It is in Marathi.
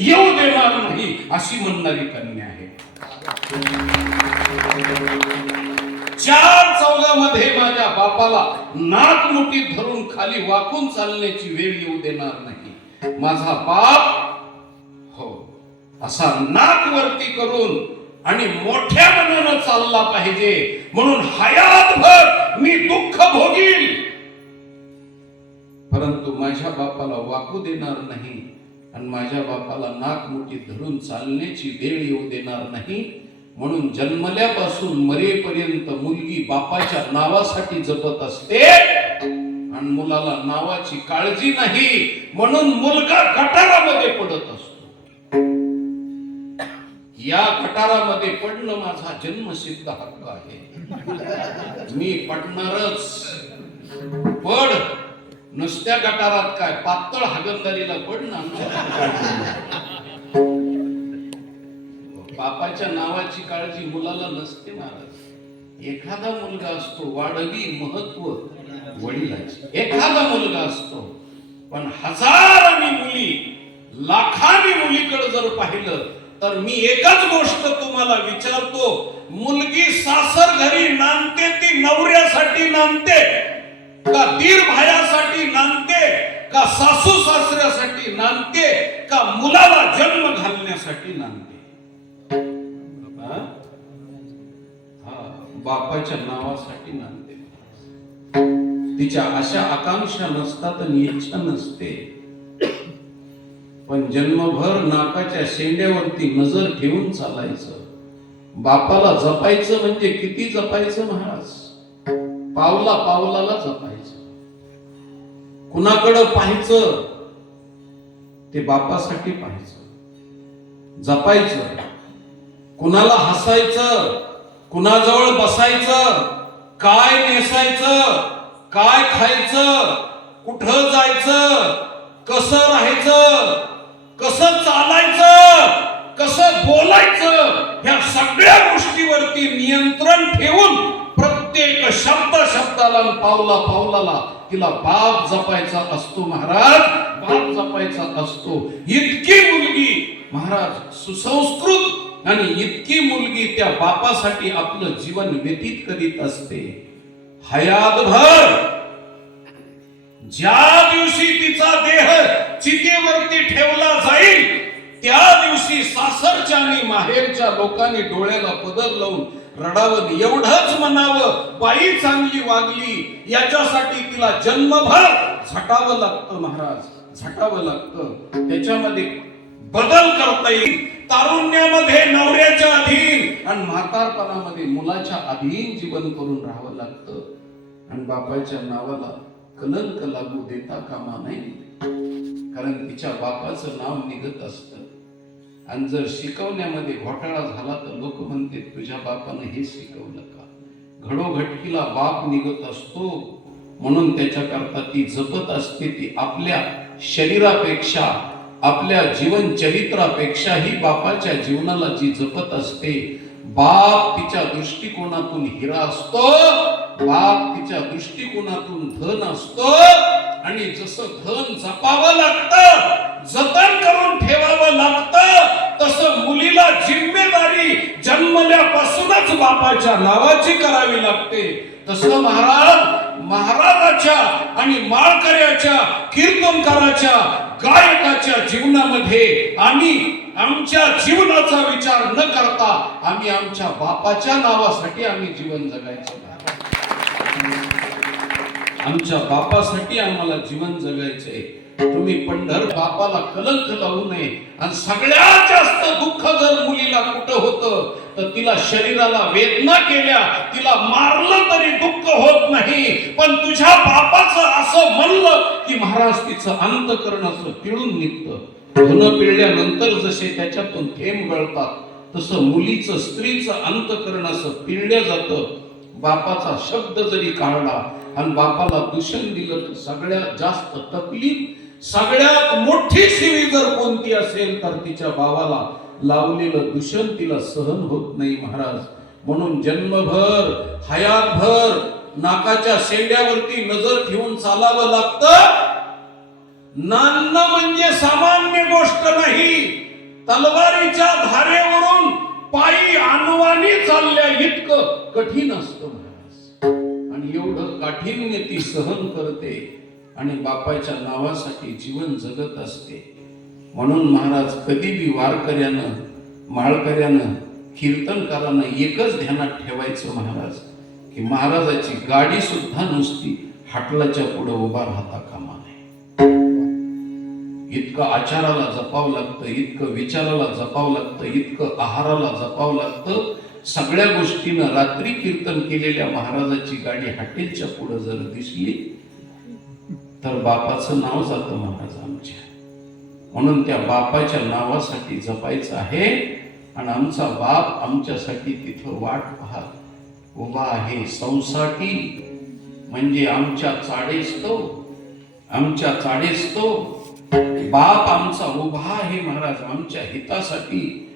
येऊ देणार नाही अशी म्हणणारी कन्या आहे. चार चौघामध्ये माझ्या बापाला नाक मुठीत धरून खाली वाकून चालण्याची वेळ येऊ देणार नाही. माझा बाप हो असा नाक वरती करून आणि मोठ्या मनानं चालला पाहिजे. म्हणून हयातभर मी दुःख भोगील परंतु माझ्या बापाला वाकू देणार नाही आणि माझ्या बापाला नाकमुठी धरून चालण्याची वेळ येऊ देणार नाही. म्हणून जन्मल्यापासून मरेपर्यंत मुलगी बापाच्या नावासाठी जपत असते आणि मुलाला नावाची काळजी नाही. म्हणून मुलगा गटारामध्ये पडत असतो. या गटारामध्ये पडणं माझा जन्मसिद्ध हक्क आहे. मी पडणारच. पड नुसत्या गटारात काय? पातळ हागंदारीला पड ना बापाच्या नावाची काळजी मुलाला नसते महाराज एखादा मुलगा असतो वाढवी महत्त्व वडिलाची. एखादा मुलगा असतो. पण हजारांनी मुली लाखांनी मुलीकडे जर पाहिलं तर मी एकच गोष्ट तुम्हाला विचारतो. मुलगी सासर घरी नांदते ती नवऱ्यासाठी नांदते. का दीर भायासाठी नांदते का सासू सासऱ्यासाठी नांदते का मुलाला जन्म घालण्यासाठी नांदते? हा? बापाच्या नावासाठी नांदते. तिच्या अशा आकांक्षा नसतात आणि इच्छा नसते. पण जन्मभर नाकाच्या शेंड्यावरती नजर ठेवून चालायचं. बापाला जपायचं म्हणजे किती जपायचं महाराज? पावला पावलाला जपायचं. कुणाकडं पाहायचं? ते बापासाठी पाहायचं. जपायचं. कुणाला हसायचं? कुणाजवळ बसायचं? काय नेसायचं? काय खायचं? कुठं जायचं? कसं राहायचं? कसं चालायचं? कसं बोलायचं? ह्या सगळ्या गोष्टीवरती नियंत्रण ठेवून प्रत्येक शब्द शब्दाला पावला पावलाला तिला बाप जपायचा असतो महाराज. बाप जपायचा असतो. इतकी मुलगी महाराज सुसंस्कृत आणि इतकी मुलगी त्या बापासाठी आपलं जीवन व्यतीत करीत असते. हयातभर ज्या दिवशी तिचा देह चितेवरती ठेवला जाईल त्या दिवशी सासरच्या आणि माहेरच्या लोकांनी डोळ्याला पदर लावून रडावं एवढंच म्हणावं बाई चांगली वागली याच्यासाठी तिला जन्मभर झटावं लागतं महाराज झटावं लागतं. त्याच्यामध्ये बदल करता येईल. तारुण्यामध्ये नवऱ्याच्या अधीन आणि म्हातारपणामध्ये मुलाच्या अधीन जीवन करून राहावं लागतं. आणि बापाच्या नावाला कलंक लागू देता कामा नाही कारण तिच्या बापाचं नाव निघत असतं. आणि जर शिकवण्यामध्ये घोटाळा झाला तर लोक म्हणते तुझ्या बापानं हे शिकवलं का? घडोघटकीला बाप निघत असतो म्हणून त्याच्याकरता ती जपत असते ती आपल्या शरीरापेक्षा आपल्या जीवन चरित्रापेक्षाही बापाच्या जीवनाला जी जपत असते बाप तिच्या दृष्टिकोनातून हिरा असतो बाप तिच्या दृष्टिकोनातून धन असतो आणि जसं धन जपावं लागतं जतन करून ठेवावं लागतं तसं मुलीला जिम्मेदारी जन्मल्यापासूनच बापाच्या नावाची करावी लागते. तसं महाराज महाराजाच्या आणि माळकऱ्याच्या कीर्तनकाराच्या गायकाच्या जीवनामध्ये आम्ही आमच्या जीवनाचा विचार न करता आम्ही आमच्या बापाच्या नावासाठी आम्ही जीवन जगायचं. आमच्या बापासाठी आम्हाला जीवन जगायचंय. तुम्ही पंढर बापाला कलंक लावू नये. आणि सगळ्यात जास्त दुःख जर मुलीला कुठं होतं तर तिला शरीराला वेदना केल्या तिला मारलं तरी दुःख होत नाही. पण तुझ्या बापाचं असं म्हणलं की महाराज तिचं अंतकरण असं पिळून निघतं. धुन पिळल्यानंतर जसे त्याच्यातून थेंब गळतात तसं मुलीचं स्त्रीचं अंतकरण असं पिळलं जातं. बापाचा शब्द जरी काढला आणि बापाला दूषण दिलं तर सगळ्यात जास्त तकलीफ सगळ्यात मोठी शिवी जर कोणती असेल तर तिच्या बाबाला लावलेलं दूषण तिला सहन होत नाही महाराज. म्हणून जन्मभर हयातभर नाकाच्या शेंड्यावरती नजर ठेवून चालावं लागतं. नान्न म्हणजे सामान्य गोष्ट नाही. तलवारीच्या धारेवरून पायी आणवानी चालल्या इतकं कठीण असतं महाराज. आणि एवढं काठीण्य ती सहन करते आणि बापाच्या नावासाठी जीवन जगत असते. म्हणून महाराज कधी बी वारकऱ्यानं माळकऱ्यानं कीर्तनकारानं एकच ध्यानात ठेवायचं महाराज की महाराजाची गाडी सुद्धा नुसती हाटलाच्या पुढे उभा राहता कामा नये. इतकं आचाराला जपावं लागतं इतकं विचाराला जपावं लागतं इतकं आहाराला जपावं लागतं. सगळ्या गोष्टीनं रात्री कीर्तन केलेल्या महाराजाची गाडी हॉटेलच्या पुढे जर दिसली तर बापाचं नाव जातं महाराज आमच्या. म्हणून त्या बापाच्या नावासाठी जपायचं आहे आणि आमचा बाप आमच्यासाठी तिथं वाट पाहत उभा आहे. संसाठी म्हणजे आमच्या चाडेस तो आमच्या चाडेस तो बाप आमचा उभा आहे महाराज आमच्या हितासाठी.